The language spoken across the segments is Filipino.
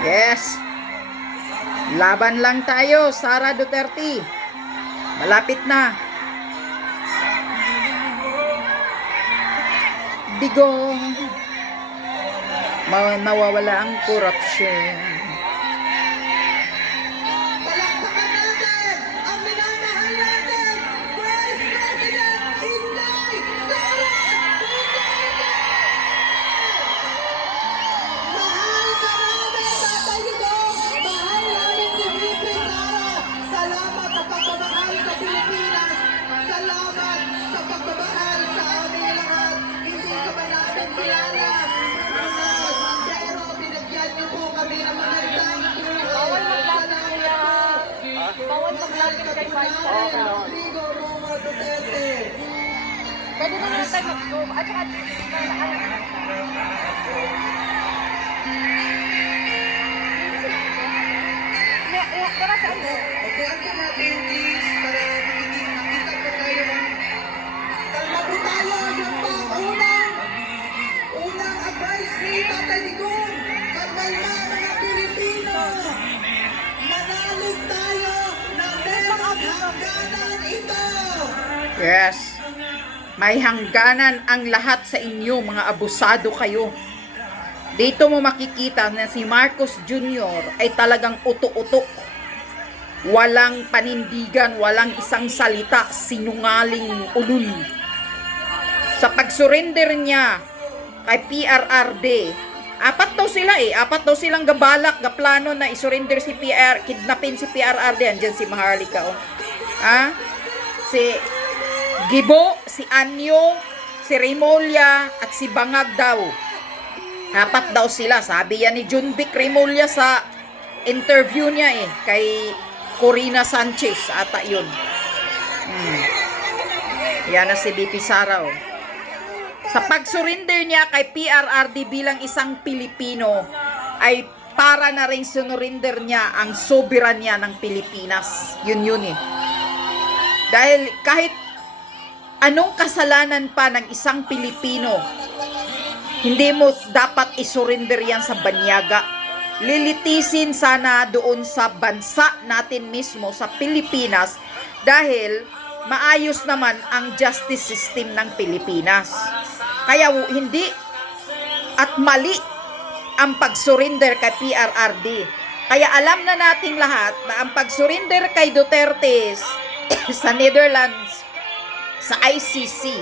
Yes. Laban lang tayo, Sara Duterte. Malapit na. Digong. Nawawala ang corruption. Palakpakan natin ang minamahal natin, Vice President Inday Sara Duterte! Mahal ka namin, Tatay Digong! Mahal namin si VP Sara! Salamat sa pagmamahal sa Pilipinas! Salamat sa pagmamahal sa aming lahat! Hindi ka ba natin kilala? Pero binigyan niyo po kami ng magandang Bawal mag-vlog kuya. Bawal mag-vlog kay Vice President. Ligo Roma Duterte. Pwede na natin mag-zoom. At saka, para sa ano? Upuan po natin please para magiging makita po tayo ng kalma po tayo yung unang advice ni Tatay Digong. Kalma mga Pilipino. Manalig tayo na merong hangganan ito. Yes. May hangganan ang lahat sa inyo, mga abusado kayo. Dito mo makikita na si Marcos Jr. ay talagang uto-uto. Walang panindigan, walang isang salita, sinungaling ulul. Sa pag-surrender niya kay PRRD, apat daw silang gabalak, gaplano na isurrender si PR, kidnapin si PRRD. Andyan si Maharlika, oh. Si Gibo, si Anyo, si Remolia, at si Bangag daw. Apat daw sila. Sabi yan ni Junvic Remolia sa interview niya kay Corina Sanchez. Ata yun. Yan na si BP Sara. Oh. Sa pag-surrender niya kay PRRD bilang isang Pilipino, ay para na rin surrender niya ang soberanya ng Pilipinas. Yun. Dahil kahit anong kasalanan pa ng isang Pilipino, hindi mo dapat isurrender yan sa banyaga. Lilitisin sana doon sa bansa natin mismo, sa Pilipinas, dahil maayos naman ang justice system ng Pilipinas. Kaya hindi at mali ang pag-surrender kay PRRD. Kaya alam na nating lahat na ang pag-surrender kay Duterte sa Netherlands, sa ICC,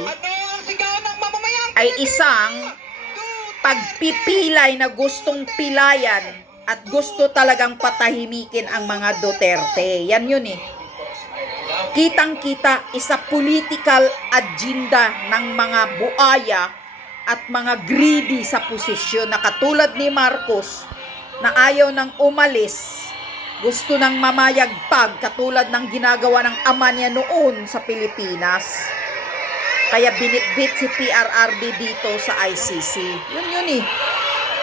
ay isang pagpipilay na gustong pilayan at gusto talagang patahimikin ang mga Duterte. Yan yun Kitang-kita, isa political agenda ng mga buaya at mga greedy sa posisyon na katulad ni Marcos na ayaw nang umalis, gusto nang mamayagpag katulad ng ginagawa ng ama niya noon sa Pilipinas. Kaya binitbit si PRRD dito sa ICC. Yun.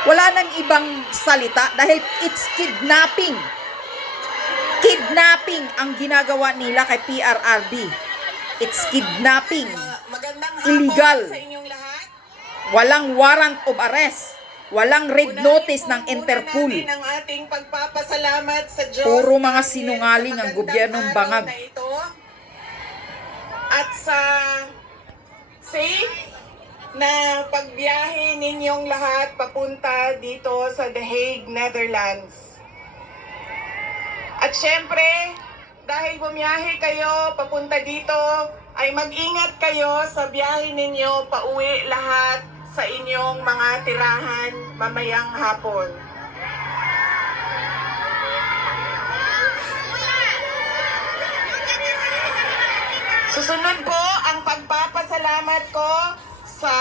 Wala nang ibang salita dahil it's kidnapping. Kidnapping ang ginagawa nila kay PRRD. It's kidnapping. Illegal. Sa inyong lahat. Walang warrant of arrest. Walang red notice ng Interpol. Unahin ang ating pagpapasalamat sa Diyos. Puro mga sinungaling ang gobyernong bangag. At sa safe na pagbiyahe ninyong lahat papunta dito sa The Hague, Netherlands. At syempre, dahil bumiyahe kayo papunta dito, ay mag-ingat kayo sa biyahe ninyo pauwi lahat sa inyong mga tirahan mamayang hapon. Susunod po ang pagpapasalamat ko sa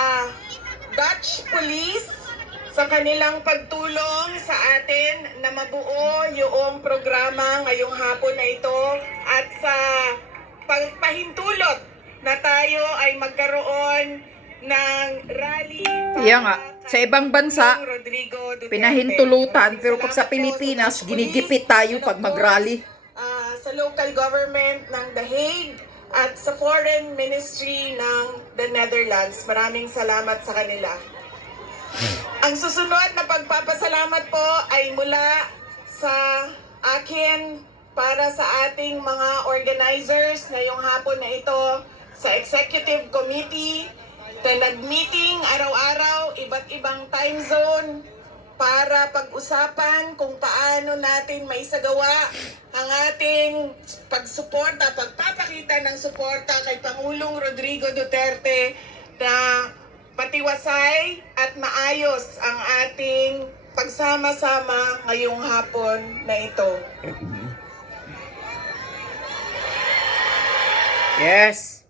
Dutch Police sa kanilang pagtulong sa atin na mabuo yung programa ngayong hapon na ito at sa pagpahintulot na tayo ay magkaroon ng rally Nga, sa ibang bansa, pinahintulutan, pero pag sa Pilipinas, ginigipit tayo pag mag-rally. Sa local government ng The Hague at sa Foreign Ministry ng the Netherlands. Maraming salamat sa kanila. Ang susunod na pagpapasalamat po ay mula sa akin para sa ating mga organizers ngayong hapon na ito sa Executive Committee na nag-meeting araw-araw, iba't ibang time zone para pag-usapan kung paano natin maisagawa ang ating pagsuporta, pagpapakita ng suporta kay Pangulong Rodrigo Duterte na patiwasay at maayos ang ating pagsama-sama ngayong hapon na ito. Yes.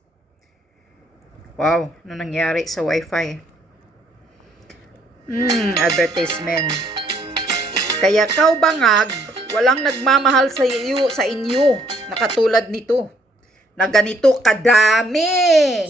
Wow, ano nangyari sa wifi? Advertisement. Kaya kau bangag, walang nagmamahal sa inyo na katulad nito. Na ganito kadami.